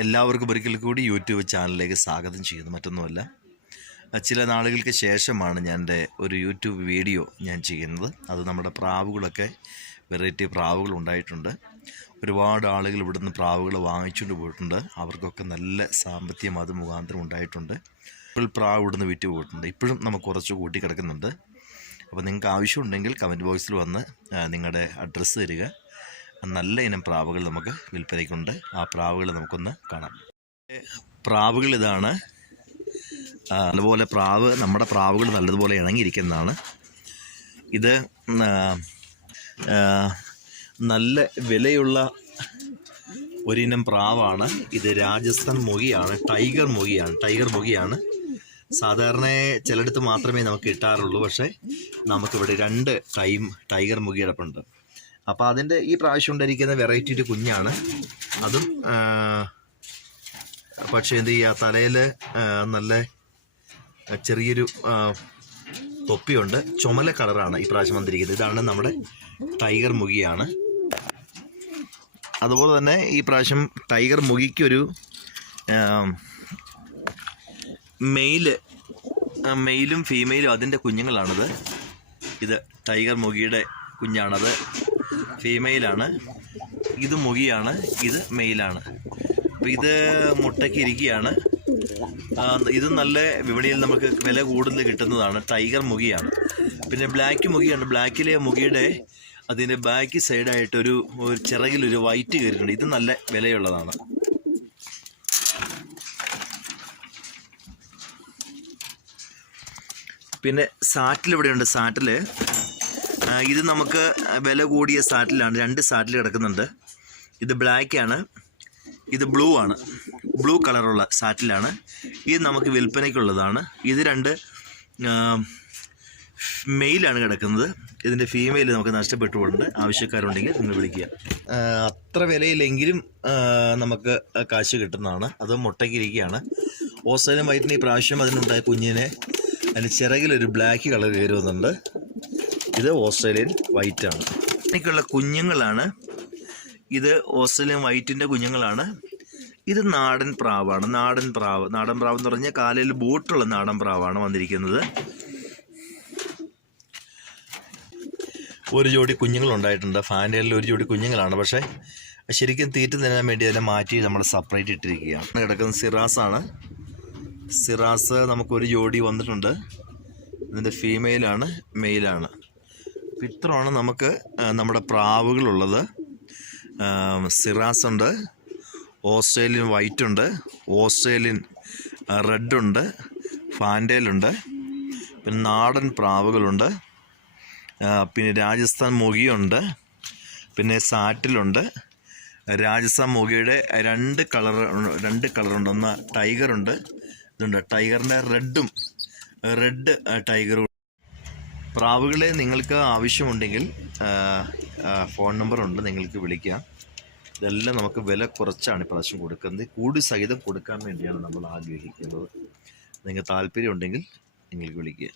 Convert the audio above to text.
എല്ലാവർക്കും ഒരിക്കൽ കൂടി യൂട്യൂബ് ചാനലിലേക്ക് സ്വാഗതം ചെയ്യുന്നു. മറ്റൊന്നുമല്ല, ചില നാളുകൾക്ക് ശേഷമാണ് ഞാൻ എൻ്റെ ഒരു യൂട്യൂബ് വീഡിയോ ഞാൻ ചെയ്യുന്നത്. അത് നമ്മുടെ പ്രാവുകളൊക്കെ വെറൈറ്റി പ്രാവുകൾ ഉണ്ടായിട്ടുണ്ട്. ഒരുപാട് ആളുകൾ ഇവിടുന്ന് പ്രാവുകൾ വാങ്ങിച്ചുകൊണ്ട് പോയിട്ടുണ്ട്. അവർക്കൊക്കെ നല്ല സാമ്പത്തികം അത് മുഖാന്തരം ഉണ്ടായിട്ടുണ്ട്. ഇപ്പോൾ പ്രാവ് ഇവിടുന്ന് വിറ്റ് പോയിട്ടുണ്ട്. ഇപ്പോഴും നമുക്ക് കുറച്ച് കൂട്ടി കിടക്കുന്നുണ്ട്. അപ്പോൾ നിങ്ങൾക്ക് ആവശ്യമുണ്ടെങ്കിൽ കമൻറ്റ് ബോക്സിൽ വന്ന് നിങ്ങളുടെ അഡ്രസ്സ് തരിക. നല്ല ഇനം പ്രാവുകൾ നമുക്ക് വിൽപ്പനയ്ക്കുണ്ട്. ആ പ്രാവുകൾ നമുക്കൊന്ന് കാണാം. പ്രാവുകൾ ഇതാണ്. അതുപോലെ നമ്മുടെ പ്രാവുകൾ നല്ലതുപോലെ ഇണങ്ങിയിരിക്കുന്നതാണ്. ഇത് നല്ല വിലയുള്ള ഒരിനം പ്രാവാണ്. ഇത് രാജസ്ഥാൻ മുഖിയാണ്, ടൈഗർ മുഖിയാണ്. സാധാരണ ചിലയിടത്ത് മാത്രമേ നമുക്ക് കിട്ടാറുള്ളൂ. പക്ഷേ നമുക്കിവിടെ 2 ടൈഗർ മുഖി കിടപ്പുണ്ട്. അപ്പോൾ അതിൻ്റെ ഈ പ്രാവശ്യം ഉണ്ടായിരിക്കുന്ന വെറൈറ്റി ഒരു കുഞ്ഞാണ്. അതും പക്ഷേ എന്ത് ചെയ്യുക, തലയിൽ നല്ല ചെറിയൊരു തൊപ്പിയുണ്ട്. ചുമല കളറാണ് ഈ പ്രാവശ്യം വന്നിരിക്കുന്നത്. ഇതാണ് നമ്മുടെ ടൈഗർ മുഖിയാണ്. അതുപോലെ തന്നെ ഈ പ്രാവശ്യം ടൈഗർ മുഖിക്കൊരു മെയിലും ഫീമെയിലും അതിൻ്റെ കുഞ്ഞുങ്ങളാണിത്. ഇത് ടൈഗർ മുഖിയുടെ കുഞ്ഞാണത്, ഫീമെയിലാണ്. ഇത് മുഖിയാണ്, ഇത് മെയിലാണ്. അപ്പോൾ ഇത് മുട്ടയ്ക്ക് ഇരിക്കുകയാണ്. ഇത് നല്ല വിപണിയിൽ നമുക്ക് വില കൂടുതൽ കിട്ടുന്നതാണ്. ടൈഗർ മുഖിയാണ്. പിന്നെ ബ്ലാക്ക് മുഖിയാണ്. ബ്ലാക്കിലെ മുഖിയുടെ അതിൻ്റെ ബാക്ക് സൈഡായിട്ടൊരു ചിറകിലൊരു വൈറ്റ് കയറിയിട്ടുണ്ട്. ഇത് നല്ല വിലയുള്ളതാണ്. പിന്നെ സാറ്റിൽ ഇവിടെയുണ്ട്. സാറ്റിൽ ഇത് നമുക്ക് വില കൂടിയ സാറ്റിലാണ്. 2 സാറ്റിൽ കിടക്കുന്നുണ്ട്. ഇത് ബ്ലാക്കാണ്, ഇത് ബ്ലൂ കളറുള്ള സാറ്റിലാണ്. ഇത് നമുക്ക് വിൽപ്പനയ്ക്കുള്ളതാണ്. ഇത് 2 മെയിലാണ് കിടക്കുന്നത്. ഇതിൻ്റെ ഫീമെയിൽ നമുക്ക് നഷ്ടപ്പെട്ടുകൊണ്ട് ആവശ്യക്കാരുണ്ടെങ്കിൽ നിങ്ങൾ വിളിക്കുക. അത്ര വിലയില്ലെങ്കിലും നമുക്ക് കാശ് കിട്ടുന്നതാണ്. അത് മുട്ടയ്ക്കിരിക്കുകയാണ്. ഓസ്ട്രേലിയൻ വൈറ്റിന് ഈ പ്രാവശ്യം അതിനുണ്ടായ കുഞ്ഞിനെ അതിന് ചിറകിലൊരു ബ്ലാക്ക് കളർ കയറി വന്നിട്ടുണ്ട്. ഇത് ഓസ്ട്രേലിയൻ വൈറ്റാണ്. എനിക്കുള്ള കുഞ്ഞുങ്ങളാണ്. ഇത് ഓസ്ട്രേലിയൻ വൈറ്റിൻ്റെ കുഞ്ഞുങ്ങളാണ്. ഇത് നാടൻ പ്രാവാണ്. നാടൻ പ്രാവ് എന്ന് പറഞ്ഞാൽ കാലിൽ ബൂട്ടുള്ള നാടൻ പ്രാവാണ് വന്നിരിക്കുന്നത്. ഒരു ജോഡി കുഞ്ഞുങ്ങളുണ്ടായിട്ടുണ്ട്. ഫാൻറ്റയിൽ ഒരു ജോഡി കുഞ്ഞുങ്ങളാണ്. പക്ഷേ ശരിക്കും തീറ്റ തരാൻ വേണ്ടി അതിനെ മാറ്റി നമ്മൾ സെപ്പറേറ്റ് ഇട്ടിരിക്കുകയാണ്. കിടക്കുന്നത് സിറാസാണ്. സിറാസ് നമുക്കൊരു ജോഡി വന്നിട്ടുണ്ട്. ഇതിൻ്റെ ഫീമെയിലാണ്, മെയിലാണ്. ഇത്രയാണ് നമുക്ക് നമ്മുടെ പ്രാവുകളുള്ളത്. സിറാസ് ഉണ്ട്, ഓസ്ട്രേലിയൻ വൈറ്റ് ഉണ്ട്, ഓസ്ട്രേലിയൻ റെഡ് ഉണ്ട്, ഫാൻറ്റയിലുണ്ട്, പിന്നെ നാടൻ പ്രാവുകളുണ്ട്, പിന്നെ രാജസ്ഥാൻ മുഖിയുണ്ട്, പിന്നെ സാറ്റിലുണ്ട്. രാജസ്ഥാൻ മുഖിയുടെ 2 കളറുണ്ട്. ഒന്ന് ടൈഗറുണ്ട്, ഇതുണ്ട് ടൈഗറിൻ്റെ റെഡ് ടൈഗറും. പ്രാവുകളെ നിങ്ങൾക്ക് ആവശ്യമുണ്ടെങ്കിൽ ഫോൺ നമ്പറുണ്ട്, നിങ്ങൾക്ക് വിളിക്കാം. ഇതെല്ലാം നമുക്ക് വില കുറച്ചാണ് ഇപ്രാവശ്യം കൊടുക്കുന്നത്. കൂടി സഹിതം കൊടുക്കാൻ വേണ്ടിയാണ് നമ്മൾ ആഗ്രഹിക്കുന്നത്. നിങ്ങൾക്ക് താല്പര്യമുണ്ടെങ്കിൽ നിങ്ങൾക്ക് വിളിക്കുക.